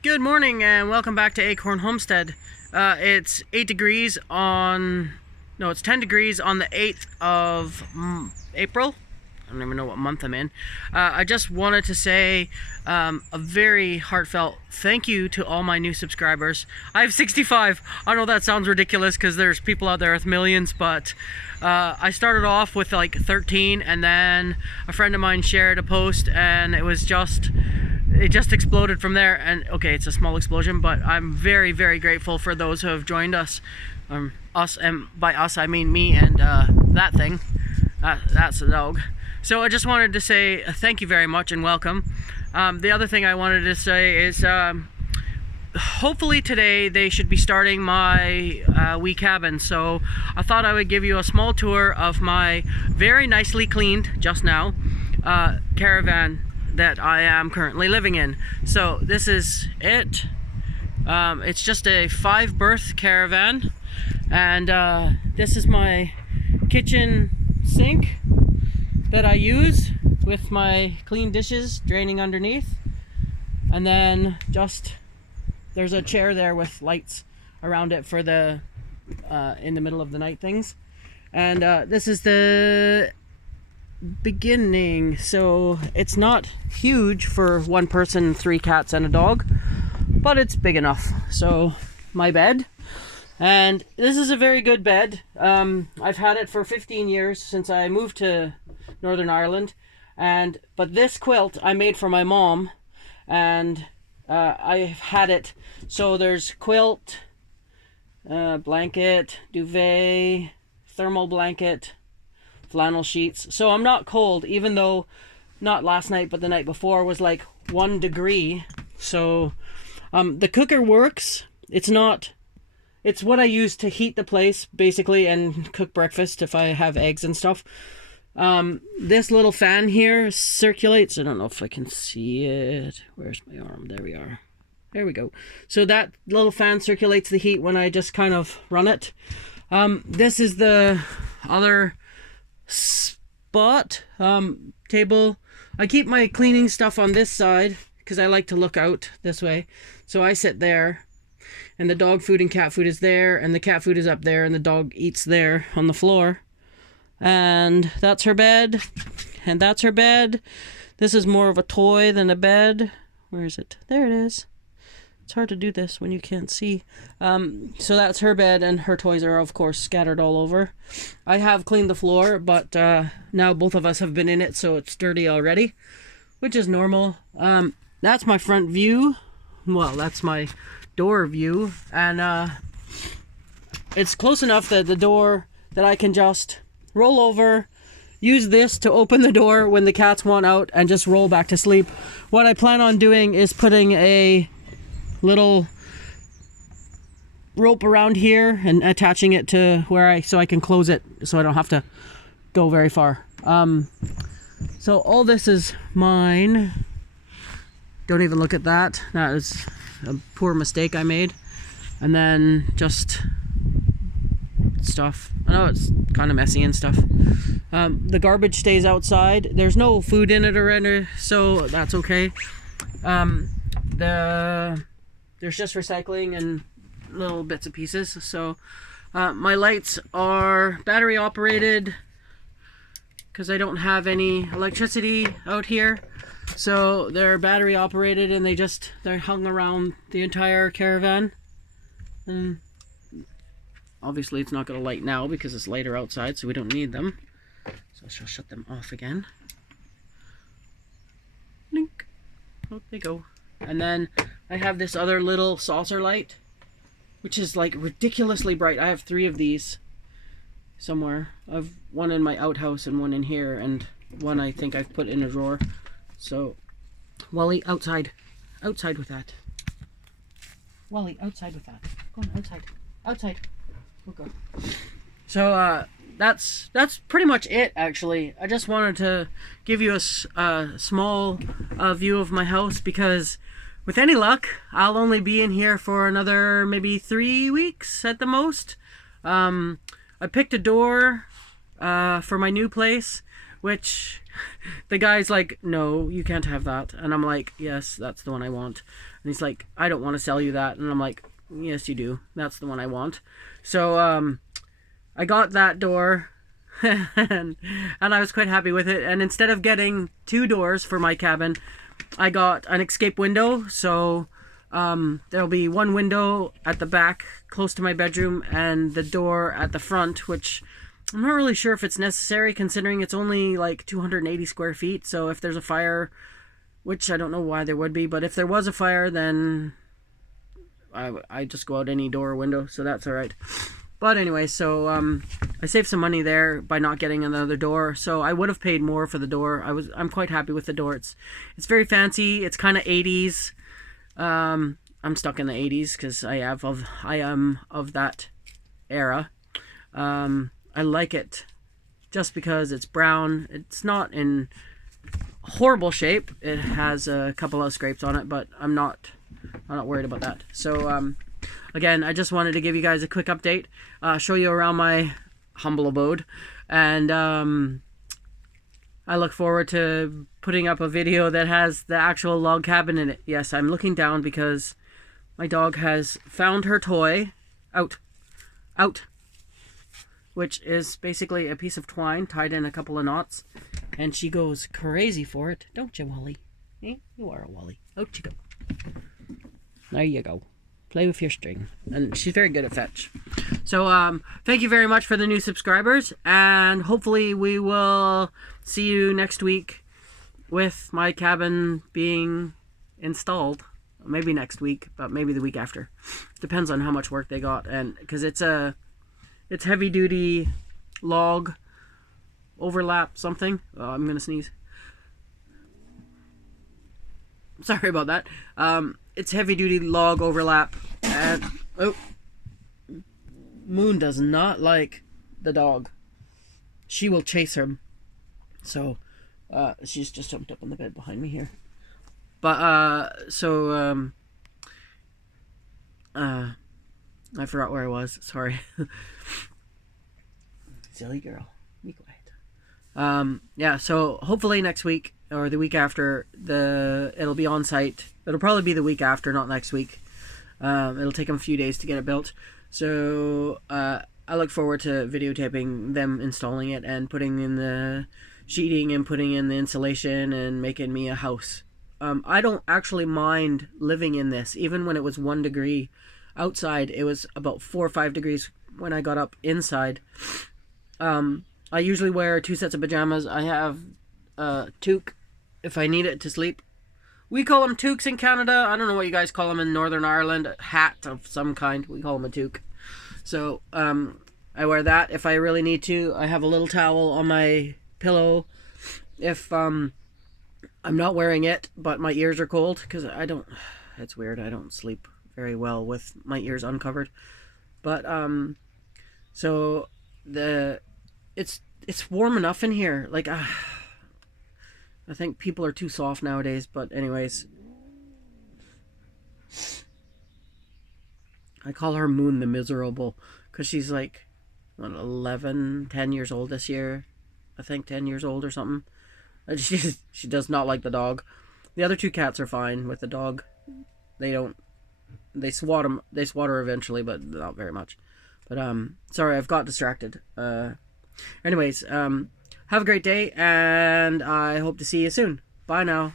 Good morning and welcome back to Acorn Homestead. It's 8 degrees on... No, it's 10 degrees on the 8th of April. I don't even know what month I'm in. I just wanted to say a very heartfelt thank you to all my new subscribers. I have 65. I know that sounds ridiculous because there's people out there with millions, but I started off with like 13, and then a friend of mine shared a post and it just exploded from there. And okay, it's a small explosion, but I'm very, very grateful for those who have joined us. Us, and by us I mean me and that thing. That's the dog. So I just wanted to say thank you very much and welcome. The other thing I wanted to say is hopefully today they should be starting my wee cabin. So I thought I would give you a small tour of my very nicely cleaned, just now, caravan that I am currently living in. So this is it. It's just a 5-berth caravan, and this is my kitchen sink that I use with my clean dishes draining underneath, and then just there's a chair there with lights around it for the in the middle of the night things. And this is the beginning, so it's not huge for one person, 3 cats and a dog, but it's big enough. So my bed, and this is a very good bed. I've had it for 15 years since I moved to Northern Ireland, but this quilt I made for my mom, and I've had it. So there's quilt, blanket, duvet, thermal blanket, flannel sheets. So I'm not cold, even though not last night but the night before was like 1 degree. So the cooker works. It's what I use to heat the place basically and cook breakfast if I have eggs and stuff. This little fan here circulates. I don't know if I can see it. Where's my arm? There we are. There we go. So that little fan circulates the heat when I just kind of run it. This is the other spot table. I keep my cleaning stuff on this side because I like to look out this way. So I sit there, and the dog food and cat food is there, and the cat food is up there, and the dog eats there on the floor. And that's her bed, and that's her bed. This is more of a toy than a bed. Where is it? There it is. It's hard to do this when you can't see. So that's her bed, and her toys are of course scattered all over. I have cleaned the floor, but now both of us have been in it, so it's dirty already, which is normal. That's my front view. Well, that's my door view, and it's close enough that the door that I can just roll over, use this to open the door when the cats want out, and just roll back to sleep. What I plan on doing is putting a little rope around here and attaching it to so I can close it so I don't have to go very far. So all this is mine. Don't even look at that. That is a poor mistake I made. And then just stuff. I know it's kind of messy and stuff. The garbage stays outside. There's no food in it or anything, so that's okay. There's just recycling and little bits and pieces. So my lights are battery operated because I don't have any electricity out here. So they're battery operated, and they're hung around the entire caravan. And obviously it's not going to light now because it's lighter outside, so we don't need them. So I shall shut them off again. Blink. Oh, they go. And then I have this other little saucer light, which is like ridiculously bright. I have 3 of these somewhere. I've one in my outhouse and one in here, and one I think I've put in a drawer. So, Wally, outside. Outside with that. Wally, outside with that. Go on, outside. Outside. We'll go. So, that's pretty much it, actually. I just wanted to give you a small view of my house, because with any luck, I'll only be in here for another maybe 3 weeks at the most. I picked a door for my new place which the guy's like, no, you can't have that. And I'm like, yes, that's the one I want. And he's like, I don't want to sell you that. And I'm like, yes, you do. That's the one I want. So I got that door. and I was quite happy with it. And instead of getting 2 doors for my cabin, I got an escape window. So there'll be 1 window at the back close to my bedroom and the door at the front, which I'm not really sure if it's necessary considering it's only like 280 square feet. So if there's a fire, which I don't know why there would be, but if there was a fire, then I just go out any door or window, so that's all right. But anyway, so I saved some money there by not getting another door. So I would have paid more for the door. I'm quite happy with the door. It's very fancy. It's kind of 80s. I'm stuck in the 80s because I am of that era. I like it just because it's brown. It's not in horrible shape. It has a couple of scrapes on it, but I'm not worried about that. So again, I just wanted to give you guys a quick update, show you around my humble abode, and I look forward to putting up a video that has the actual log cabin in it. Yes, I'm looking down because my dog has found her toy. Out, which is basically a piece of twine tied in a couple of knots, and she goes crazy for it, don't you, Wally? Eh? You are a Wally. Out you go. There you go. Play with your string. And she's very good at fetch. So thank you very much for the new subscribers, and hopefully we will see you next week with my cabin being installed. Maybe next week, but maybe the week after. Depends on how much work they got, and because it's heavy duty log overlap something. Oh, I'm gonna sneeze. Sorry about that. It's heavy duty log overlap, and Moon does not like the dog. She will chase him. So she's just jumped up on the bed behind me here. But I forgot where I was. Sorry. Silly girl. Be quiet. Yeah, so hopefully next week or the week after it'll be on site. It'll probably be the week after, not next week. It'll take them a few days to get it built. So I look forward to videotaping them installing it and putting in the sheeting and putting in the insulation and making me a house. I don't actually mind living in this, even when it was 1 degree outside. It was about 4 or 5 degrees when I got up inside. I usually wear 2 sets of pajamas. I have a toque if I need it to sleep. We call them toques in Canada. I don't know what you guys call them in Northern Ireland. A hat of some kind. We call them a toque. So I wear that if I really need to. I have a little towel on my pillow if I'm not wearing it, but my ears are cold because it's weird. I don't sleep very well with my ears uncovered. But so it's warm enough in here. Like I think people are too soft nowadays, but anyways. I call her Moon the Miserable because she's like 10 years old this year. I think 10 years old or something. She does not like the dog. The other 2 cats are fine with the dog. They swat her eventually, but not very much. But sorry, I've got distracted. Anyways, have a great day, and I hope to see you soon. Bye now.